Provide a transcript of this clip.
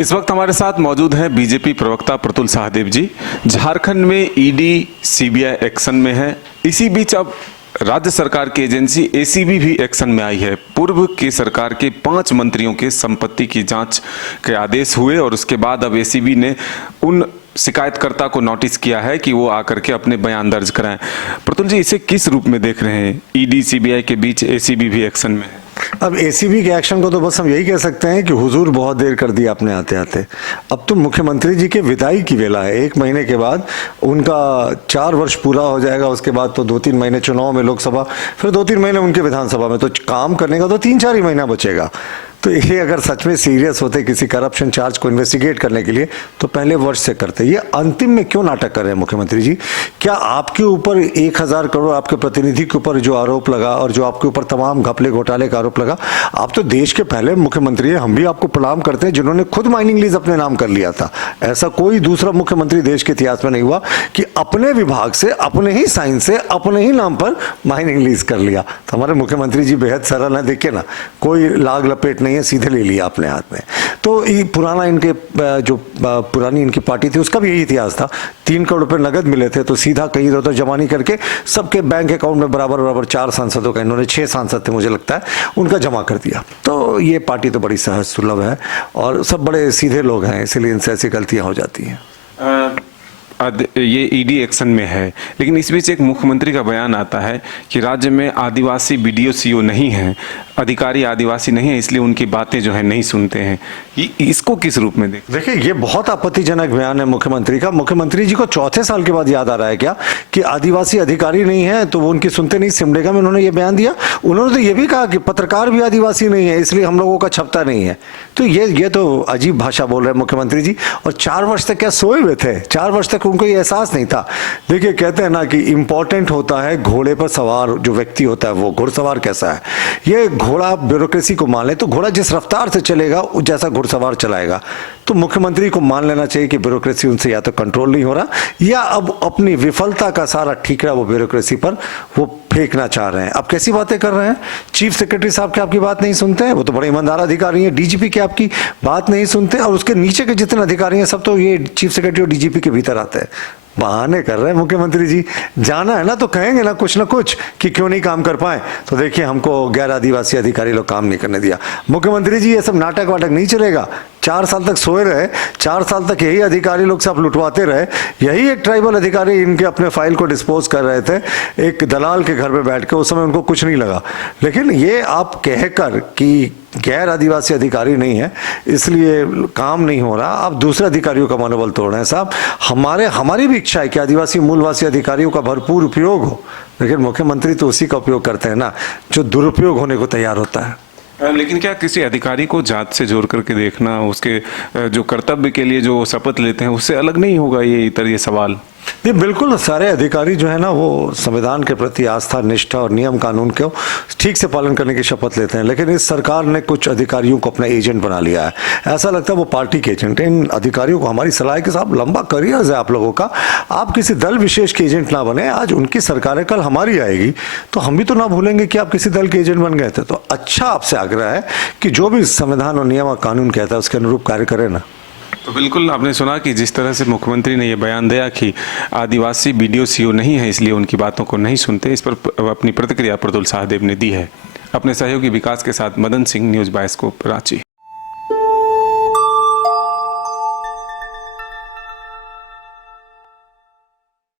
इस वक्त हमारे साथ मौजूद हैं बीजेपी प्रवक्ता प्रतुल सहदेव जी। झारखंड में ईडी सीबीआई एक्शन में है। इसी बीच अब राज्य सरकार की एजेंसी एसीबी भी एक्शन में आई है। पूर्व की सरकार के 5 मंत्रियों के संपत्ति की जांच के आदेश हुए और उसके बाद अब एसीबी ने उन शिकायतकर्ता को नोटिस किया है कि वो आकर के अपने बयान दर्ज कराएं। प्रतुल जी, इसे किस रूप में देख रहे हैं? ईडी सीबीआई के बीच एसीबी भी एक्शन में है। अब एसीबी के एक्शन को तो बस हम यही कह सकते हैं कि हुजूर बहुत देर कर दिया अपने आते आते। अब तो मुख्यमंत्री जी के विदाई की वेला है। 1 महीने के बाद उनका 4 वर्ष पूरा हो जाएगा। उसके बाद तो 2-3 महीने चुनाव में लोकसभा, फिर 2-3 महीने उनके विधानसभा में, तो काम करने का तो 3-4 ही महीना बचेगा। तो ये अगर सच में सीरियस होते किसी करप्शन चार्ज को इन्वेस्टिगेट करने के लिए तो पहले वर्ष से करते। ये अंतिम में क्यों नाटक कर रहे हैं मुख्यमंत्री जी? क्या आपके ऊपर 1000 करोड़ आपके प्रतिनिधि के ऊपर जो आरोप लगा और जो आपके ऊपर तमाम घपले घोटाले का आरोप लगा, आप तो देश के पहले मुख्यमंत्री हैं। हम भी आपको प्रणाम करते हैं जिन्होंने खुद माइनिंग लीज अपने नाम कर लिया था। ऐसा कोई दूसरा मुख्यमंत्री देश के इतिहास में नहीं हुआ कि अपने विभाग से, अपने ही साइन से, अपने ही नाम पर माइनिंग लीज कर लिया। तो हमारे मुख्यमंत्री जी बेहद सरल है। देखिए ना, कोई लाग लपेट नहीं है, सीधे ले लिया अपने हाथ में। तो ये पुराना इनके जो पुरानी इनकी पार्टी थी उसका भी यही इतिहास था। 3 करोड़ रुपए नगद मिले थे तो सीधा कहीं इधर उधर जमा नहीं करके सबके बैंक अकाउंट में बराबर बराबर 4 सांसदों का, इन्होंने 6 सांसद थे मुझे लगता है, उनका जमा कर दिया। तो ये पार्टी तो बड़ी सहज सुलभ है और सब बड़े सीधे लोग हैं, इसलिए इनसे ऐसी गलतियां हो जाती हैं। ये ईडी एक्शन में है, लेकिन इस बीच एक मुख्यमंत्री का बयान आता है कि राज्य में आदिवासी बीडीओ सीओ नहीं है, अधिकारी आदिवासी नहीं है, इसलिए उनकी बातें जो है नहीं सुनते हैं। इसको किस रूप में देखिए, ये बहुत आपत्तिजनक बयान है मुख्यमंत्री का। मुख्यमंत्री जी को 4थे साल के बाद याद आ रहा है क्या कि आदिवासी अधिकारी नहीं है तो वो उनकी सुनते नहीं? सिमडेगा में उन्होंने ये बयान दिया। उन्होंने तो ये भी कहा कि पत्रकार भी आदिवासी नहीं है, इसलिए हम लोगों का छपता नहीं है। तो ये तो अजीब भाषा बोल रहे हैं मुख्यमंत्री जी। और 4 वर्ष तक क्या सोए हुए थे? 4 वर्ष तक उनको ये एहसास नहीं था। देखिए, कहते हैं ना कि इंपॉर्टेंट होता है घोड़े पर सवार जो व्यक्ति होता है वो घुड़सवार कैसा है। ये घोड़ा ब्यूरोक्रेसी को मान ले तो घोड़ा जिस रफ्तार से चलेगा जैसा घुड़सवार चलाएगा। तो मुख्यमंत्री को मान लेना चाहिए कि ब्यूरोक्रेसी उनसे या तो कंट्रोल नहीं हो रहा या अब अपनी विफलता का सारा ठीकरा वो ब्यूरोक्रेसी पर वो फेंकना चाह रहे हैं। अब कैसी बातें कर रहे हैं? चीफ सेक्रेटरी साहब की आपकी बात नहीं सुनते हैं, वो तो बड़े ईमानदार अधिकारी हैं। डीजीपी की आपकी बात नहीं सुनते और उसके नीचे के जितने अधिकारी हैं सब तो ये चीफ सेक्रेटरी और डीजीपी के भीतर आते हैं। बहाने कर रहे हैं मुख्यमंत्री जी। जाना है ना तो कहेंगे ना कुछ कि क्यों नहीं काम कर पाए। तो देखिए, हमको गैर आदिवासी अधिकारी लोग काम नहीं करने दिया। मुख्यमंत्री जी, ये सब नाटक वाटक नहीं चलेगा। 4 साल तक सोए रहे, 4 साल तक यही अधिकारी लोग सब लुटवाते रहे। यही एक ट्राइबल अधिकारी इनके अपने फाइल को डिस्पोज कर रहे थे एक दलाल के घर पे बैठ के। उस समय उनको कुछ नहीं लगा। लेकिन ये आप कहकर कि गैर आदिवासी अधिकारी नहीं है इसलिए काम नहीं हो रहा, आप दूसरे अधिकारियों का मनोबल तोड़ रहे हैं। साहब, हमारी भी इच्छा है कि आदिवासी मूलवासी अधिकारियों का भरपूर उपयोग हो, लेकिन मुख्यमंत्री तो उसी का उपयोग करते हैं ना जो दुरुपयोग होने को तैयार होता है। लेकिन क्या किसी अधिकारी को जात से जोड़ करके देखना, उसके जो कर्तव्य के लिए जो शपथ लेते हैं उससे अलग नहीं होगा ये सवाल? ये बिल्कुल, सारे अधिकारी जो है ना वो संविधान के प्रति आस्था, निष्ठा और नियम कानून को ठीक से पालन करने की शपथ लेते हैं। लेकिन इस सरकार ने कुछ अधिकारियों को अपना एजेंट बना लिया है। ऐसा लगता है वो पार्टी के एजेंट हैं। इन अधिकारियों को हमारी सलाह है कि साहब, लंबा करियर है आप लोगों का, आप किसी दल विशेष के एजेंट ना बने। आज उनकी सरकार है, कल हमारी आएगी, तो हम भी तो ना भूलेंगे कि आप किसी दल के एजेंट बन गए थे। तो अच्छा आपसे आग्रह है कि जो भी संविधान और नियम और कानून कहता है उसके अनुरूप कार्य करें ना। तो बिल्कुल, आपने सुना कि जिस तरह से मुख्यमंत्री ने ये बयान दिया कि आदिवासी बीडीओ सीओ नहीं है इसलिए उनकी बातों को नहीं सुनते, इस पर अपनी प्रतिक्रिया प्रतुल सहदेव ने दी है। अपने सहयोगी विकास के साथ मदन सिंह, न्यूज़ बाइस्कोप, रांची।